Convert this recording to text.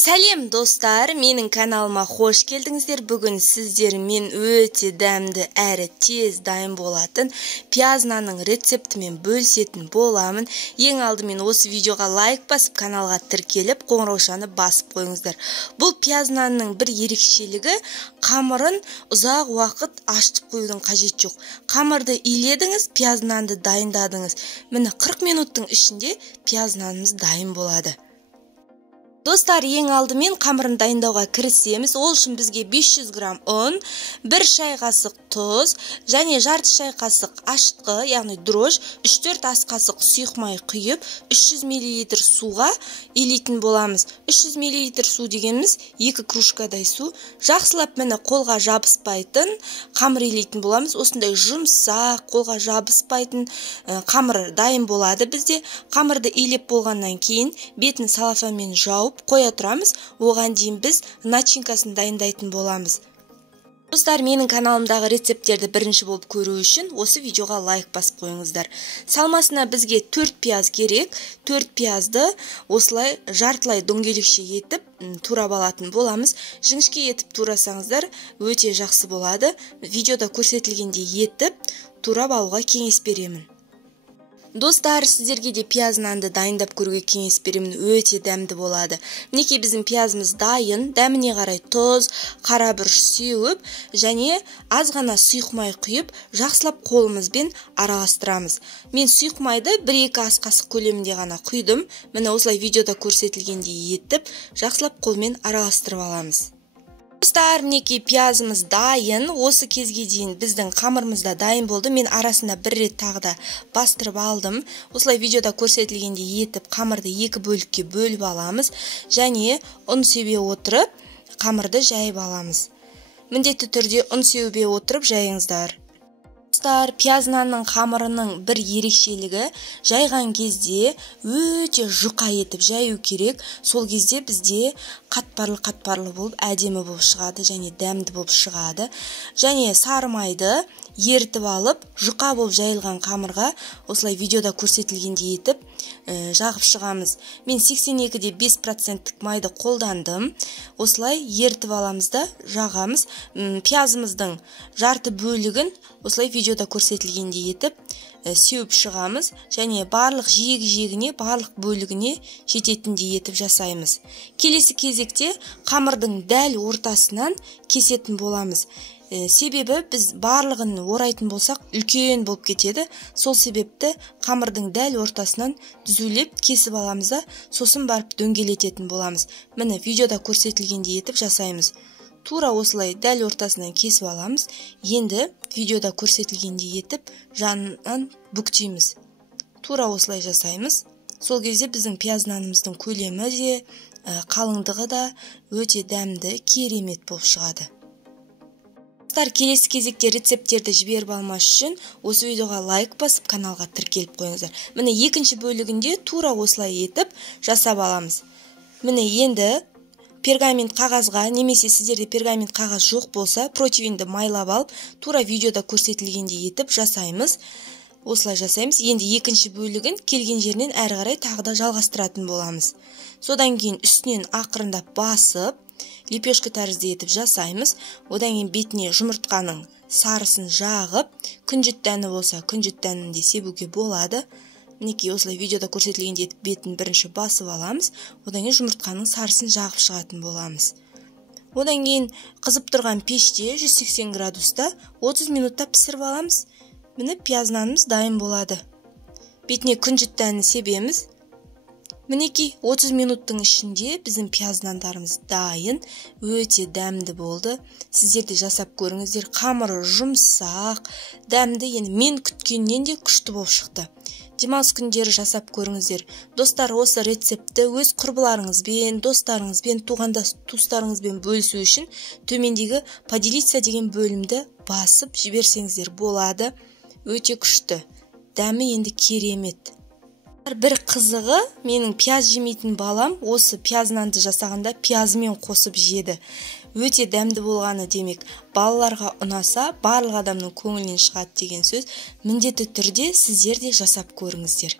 Сәлем достар, менің каналыма қош келдіңіздер. Бүгін сіздермен өте дәмді әрі тез дайын болатын пияз нанның рецептімен бөлісетін боламын. Ең алдымен осы видеоға лайк басып, каналға тіркеліп, қоңыраушаны басып қойыңыздар. Бұл пияз нанның бір ерекшелігі, қамырын ұзақ уақыт ашытып қоюдың қажет жоқ. Қамырды иледіңіз, пияз нанды дайындадыңыз. Міне 40 минуттың ішінде пияз нанымыз дайын болады. Достар, ең алдымен қамырын дайындауға кірісеміз. Ол үшін бізге 500 грамм ұн, 1 шай қасық тұз, және жарты шай қасық ашытқы, яғни дрожж, 3-4 ас қасық сұйық май құйып, 300 мл суға илейтін боламыз. 300 мл су дегеніміз 2 кружкадай су. Жақсылап міне қолға жабыспайтын қамыр илейтін боламыз. Осындай жұмсақ, қолға жабыспайтын қамыр дайын болады бізде. Қамырды илеп болғаннан кейін бетін салафанмен жауып қоя тұрамыз. Оған дейін біз начинкасын дайындайтын боламыз. Достар, менің каналымдағы рецепттерді бірінші болып көру үшін осы видеоға лайк басып қойыңыздар. Салмасына бізге 4 пияз керек. 4 пиязды осылай жартылай дөңгелекше етіп турап алатын боламыз. Жіңішке етіп турасаңыздар өте жақсы болады. Видеода көрсетілгендей етіп турап алуға кеңес беремін. Достар, сіздерге де пияз нанды дайындап көруге кеңес беремін, өте дәмді болады. Мінекей біздің пиязымыз дайын, дәміне қарай тұз, қара бұрыш сеуіп, және аз ғана сұйық май құйып, жақсылап қолымызбен араластырамыз. Мен сұйық майды 1-2 ас қасық көлемінде ғана құйдым. Міне осылай видеода көрсетілгендей етіп, жақсылап қолмен араластырып аламыз. Достар, мінекей пиязымыз дайын. Осы кезге дейін біздің қамырымыз да дайын болды. Мен арасында бір рет тағы да бастырып алдым. Осылай видеода көрсетілгендей етіп, қамырды 2 бөлікке бөліп аламыз. Және ұн себе отырып, қамырды жайып аламыз. Міндетті түрде ұн себе отырып жайыңыздар. Достар, пияз нанның қамырының бір ерекшелігі, жайған кезде өте жұқа етіп жаю керек. Сол кезде бізде қатпарлы болып, әдемі болып шығады және дәмді болып шығады. Және сары майды ерітіп алып, жұқа болып жайылған қамырға осылай видеода көрсетілгендей етіп жағып шығамыз. Мен 82-де 5% майды қолдандым. Осылай ерітіп аламыз да жағамыз. Пиязымыздың жарты бөлігін осылай видеода көрсетілгендей етіп сеуіп шығамыз. Және барлық жиегі-жиегіне, барлық бөлігіне жететіндей етіп жасаймыз. Келесі кезекте қамырдың дәл ортасынан кесетін боламыз. Себебі біз барлығын орайтын болсақ үлкен болып кетеді. Сол себепті қамырдың дәл ортасынан дүзулеп кесіп аламыз да, сосын барып дөңгелететін боламыз. Міне видеода көрсетілгендей етіп жасаймыз. Тура осылай дәл ортасынан кесіп аламыз. Енді видеода көрсетілгендей етіп жанынан бүктейміз. Тура осылай жасаймыз. Сол кезде біздің пияз нанымыздың көлемі де, қалыңдығы да өте дәмді, керемет болып шығады. Келесі кезекте рецепттерді жіберіп алмас үшін осы видеоға лайк басып, каналға тіркеліп қойыңыздар. Міне екінші бөлігінде тура осылай етіп жасап аламыз. Міне енді пергамент қағазға, немесе сіздерде пергамент қағаз жоқ болса, противенді майлап алып, тура видеода көрсетілгендей етіп жасаймыз. Осылай жасаймыз. Енді екінші бөлігін келген жерінен әрі қарай тағы да жалғастыратын боламыз. Содан кейін үстінен ақырындап басып, лепешка тәрізді етіп жасаймыз. Одан кейін бетіне жұмыртқаның сарысын жағып, күнжіт дәні болса, күнжіт дәнін де себуге болады. Мінекей осылай видеода көрсетілгендей етіп бетін бірінші басып аламыз. Одан кейін жұмыртқаның сарысын жағып шығатын боламыз. Одан кейін қызып тұрған пеште 180 градуста 30 минутта пісіріп аламыз. Міне пияз нанымыз дайын болады. Бетіне күнжіт дәнін себеміз. Мінекей 30 минуттың ішінде біздің пияз нандарымыз дайын, өте дәмді болды. Сіздер де жасап көріңіздер. Қамыры жұмсақ, дәмді, енді мен күткеннен де күшті болып шықты. Демалыс күндері жасап көріңіздер. Достар, осы рецепті өз құрбыларыңызбен, достарыңызбен, туыстарыңызбен бөлісу үшін төмендегі поделиться деген бөлімді басып жіберсеңіздер болады. Өте күшті. Дәмі енді керемет. Бір қызығы, менің пияз жемейтін балам осы пияз нанды жасағанда пиязымен қосып жеді. Өте дәмді болғаны демек. Балаларға ұнаса, барлық адамның көңілінен шығады деген сөз. Міндетті түрде сіздер де жасап көріңіздер.